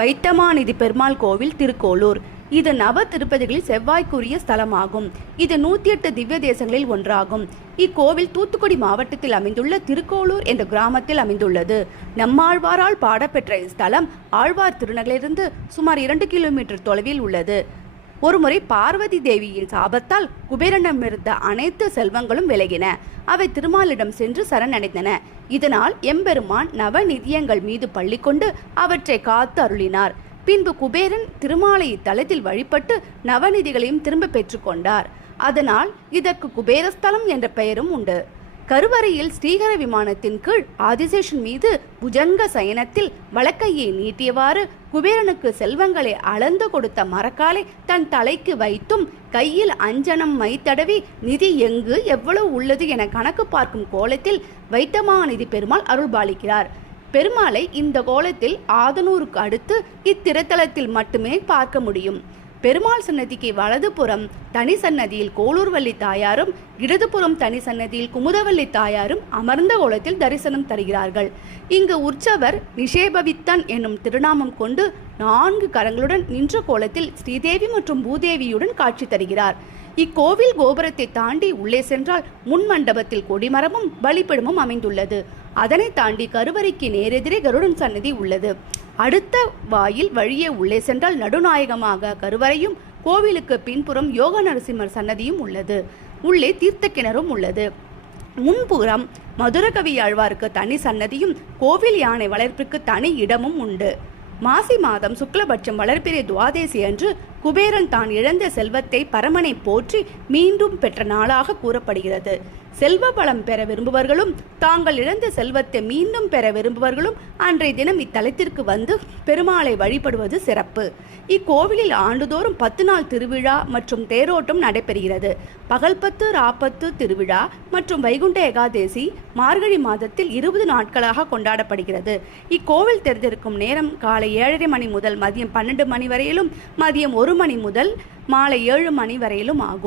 வைத்தமாநிதி பெருமாள் கோவில் திருக்கோளூர். இது நவ திருப்பதிகளில் செவ்வாய்க்குரிய ஸ்தலமாகும். இது 108 திவ்ய தேசங்களில் ஒன்றாகும். இக்கோவில் தூத்துக்குடி மாவட்டத்தில் அமைந்துள்ள திருக்கோளூர் என்ற கிராமத்தில் அமைந்துள்ளது. நம்மாழ்வாரால் பாடப்பெற்ற இஸ்தலம் ஆழ்வார் திருநகரிலிருந்து சுமார் 2 கிலோமீட்டர் தொலைவில் உள்ளது. ஒருமுறை பார்வதி தேவியின் சாபத்தால் குபேரனிடமிருந்த அனைத்து செல்வங்களும் விலகின. அவை திருமாலிடம் சென்று சரணடைந்தன. இதனால் எம்பெருமான் நவநிதியங்கள் மீது பள்ளி கொண்டு அவற்றை காத்து அருளினார். பின்பு குபேரன் திருமாலை இத்தலத்தில் வழிபட்டு நவநிதிகளையும் திரும்ப பெற்றுக்கொண்டார். அதனால் இதற்கு குபேரஸ்தலம் என்ற பெயரும் உண்டு. கருவறையில் ஸ்ரீஹர விமானத்தின் கீழ் ஆதிசேஷன் மீது புஜங்க சயனத்தில் வலக்கையை நீட்டியவாறு குபேரனுக்கு செல்வங்களை அளந்து கொடுத்த மரக்காலை தன் தலைக்கு வைத்தும் கையில் அஞ்சனம் மை தடவி நிதி எங்கு எவ்வளவு உள்ளது என கணக்கு பார்க்கும் கோலத்தில் வைத்தமாநிதி பெருமாள் அருள்பாலிக்கிறார். பெருமாளை இந்த கோலத்தில் ஆதனூருக்கு அடுத்து இத்திருத்தலத்தில் மட்டுமே பார்க்க முடியும். பெருமாள் சன்னதிக்கு வலதுபுறம் தனி சன்னதியில் கோளூர்வல்லி தாயாரும் இடதுபுறம் தனி சன்னதியில் குமுதவல்லி தாயாரும் அமர்ந்த கோலத்தில் தரிசனம் தருகிறார்கள். இங்கு உற்சவர் நிஷேபவித்தன் என்னும் திருநாமம் கொண்டு 4 கரங்களுடன் நின்ற கோலத்தில் ஸ்ரீதேவி மற்றும் பூதேவியுடன் காட்சி தருகிறார். இக்கோவில் கோபுரத்தை தாண்டி உள்ளே சென்றால் முன் மண்டபத்தில் கொடிமரமும் பலிப்பிடமும் அமைந்துள்ளது. அதனை தாண்டி கருவறைக்கு நேரெதிரே கருடன் சன்னதி உள்ளது. அடுத்த வாயில் வழியே உள்ளே சென்றால் நடுநாயகமாக கருவறையும் கோவிலுக்கு பின்புறம் யோக நரசிம்மர் சன்னதியும் உள்ளது. உள்ளே தீர்த்த கிணறும் உள்ளது. முன்புறம் மதுரகவி ஆழ்வாருக்கு தனி சன்னதியும் கோவில் யானை வளர்ப்பிற்கு தனி இடமும் உண்டு. மாசி மாதம் சுக்லபட்சம் வளர்பிறை துவாதேசி அன்று குபேரன் தான் இழந்த செல்வத்தை பரமனை போற்றி மீண்டும் பெற்ற நாளாக கூறப்படுகிறது. செல்வ பலம் பெற விரும்புவர்களும் தாங்கள் இழந்த செல்வத்தை மீண்டும் பெற விரும்புவர்களும் அன்றைய தினம் இத்தலத்திற்கு வந்து பெருமாளை வழிபடுவது சிறப்பு. இக்கோவிலில் ஆண்டுதோறும் 10 நாள் திருவிழா மற்றும் தேரோட்டம் நடைபெறுகிறது. பகல் 10 ராப்பத்து திருவிழா மற்றும் வைகுண்ட ஏகாதேசி மார்கழி மாதத்தில் 20 நாட்களாக கொண்டாடப்படுகிறது. இக்கோவில் திறந்திருக்கும் நேரம் காலை 7:30 மணி முதல் மதியம் 12 மணி வரையிலும், மதியம் 1 மணி முதல் மாலை 7 மணி வரையிலும் ஆகும்.